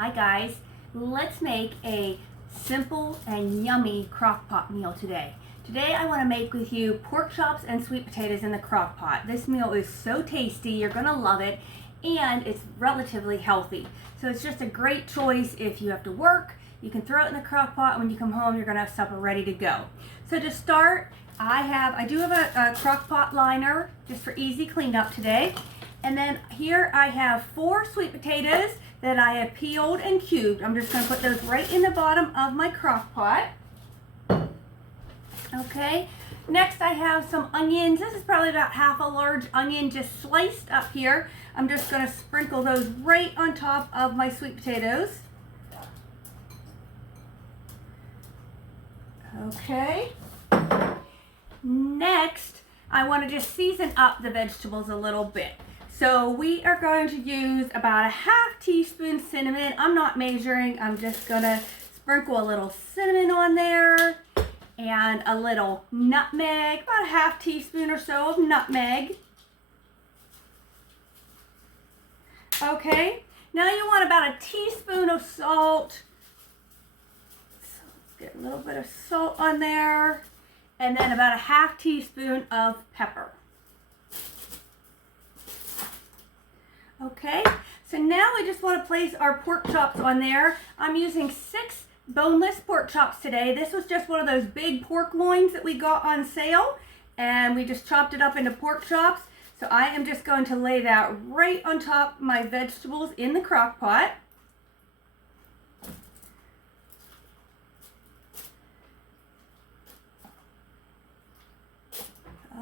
Hi guys, let's make a simple and yummy crock pot meal today. Today I want to make with you pork chops and sweet potatoes in the crock pot. This meal is so tasty, you're going to love it, and it's relatively healthy. So it's just a great choice if you have to work. You can throw it in the crock pot, and when you come home you're going to have supper ready to go. So to start, I do have a crock pot liner just for easy cleanup today. And then here I have 4 sweet potatoes that I have peeled and cubed. I'm just going to put those right in the bottom of my crock pot. Okay, next I have some onions. This is probably about half a large onion just sliced up here. I'm just going to sprinkle those right on top of my sweet potatoes. Okay, next I want to just season up the vegetables a little bit. So we are going to use about a ½ teaspoon cinnamon. I'm not measuring, I'm just gonna sprinkle a little cinnamon on there and a little nutmeg, about a ½ teaspoon or so of nutmeg. Okay, now you want about a teaspoon of salt. So let's get a little bit of salt on there, and then about a ½ teaspoon of pepper. Okay, so now we just want to place our pork chops on there. I'm using 6 boneless pork chops today. This was just one of those big pork loins that we got on sale, and we just chopped it up into pork chops. So I am just going to lay that right on top of my vegetables in the crock pot.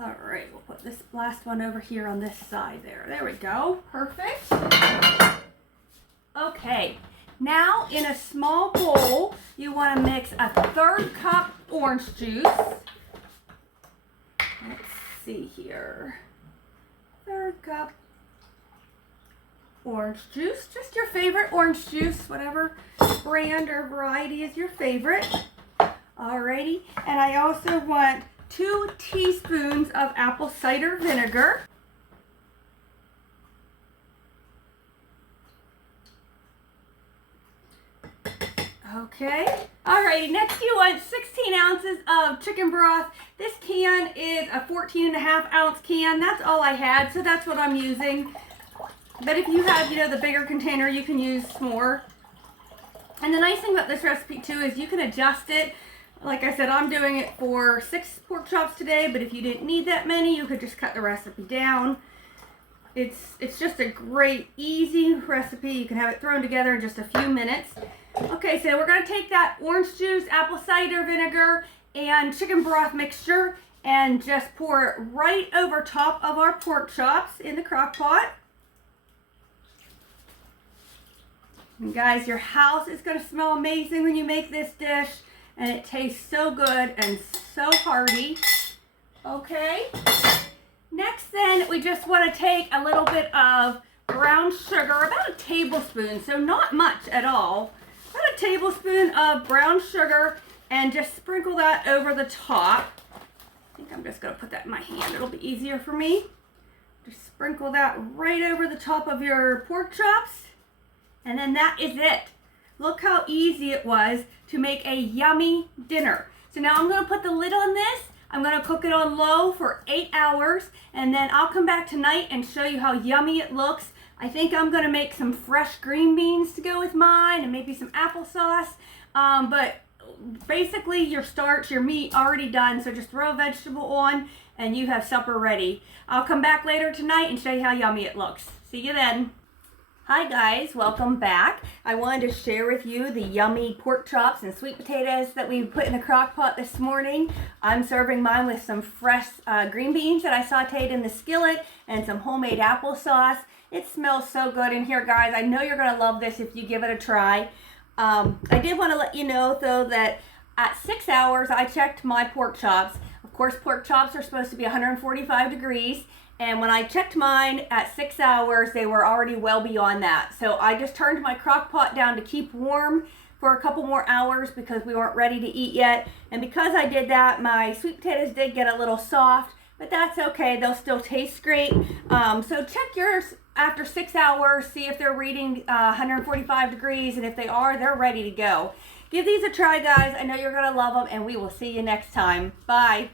All right, we'll put this last one over here on this side there. There we go, perfect. Okay, now in a small bowl, you want to mix a 1/3 cup orange juice. Let's see here. 1/3 cup orange juice, just your favorite orange juice, whatever brand or variety is your favorite. Alrighty, and I also want 2 teaspoons of apple cider vinegar. Okay, alrighty, next you want 16 ounces of chicken broth. This can is a 14.5 ounce can. That's all I had, so that's what I'm using. But if you have, the bigger container, you can use more. And the nice thing about this recipe too is you can adjust it. Like I said, I'm doing it for 6 pork chops today, but if you didn't need that many, you could just cut the recipe down. It's just a great, easy recipe. You can have it thrown together in just a few minutes. Okay, so we're going to take that orange juice, apple cider vinegar, and chicken broth mixture and just pour it right over top of our pork chops in the crock pot. And guys, your house is going to smell amazing when you make this dish. And it tastes so good and so hearty. Okay. Next then, we just want to take a little bit of brown sugar, about a tablespoon, so not much at all. About a tablespoon of brown sugar, and just sprinkle that over the top. I think I'm just going to put that in my hand. It'll be easier for me. Just sprinkle that right over the top of your pork chops. And then that is it. Look how easy it was to make a yummy dinner. So now I'm going to put the lid on this. I'm going to cook it on low for 8 hours, and then I'll come back tonight and show you how yummy it looks. I think I'm going to make some fresh green beans to go with mine and maybe some applesauce. But basically your starch, your meat already done, so just throw a vegetable on and you have supper ready. I'll come back later tonight and show you how yummy it looks. See you then. Hi guys, welcome back. I wanted to share with you the yummy pork chops and sweet potatoes that we put in the crock pot this morning. I'm serving mine with some fresh green beans that I sauteed in the skillet and some homemade applesauce. It smells so good in here, guys. I know you're going to love this if you give it a try. I did want to let you know though that at 6 hours I checked my pork chops. Of course, pork chops are supposed to be 145 degrees. And when I checked mine at 6 hours, they were already well beyond that. So I just turned my crock pot down to keep warm for a couple more hours because we weren't ready to eat yet. And because I did that, my sweet potatoes did get a little soft, but that's okay. They'll still taste great. So check yours after 6 hours, see if they're reading 145 degrees, and if they are, they're ready to go. Give these a try, guys. I know you're gonna love them, and we will see you next time. Bye.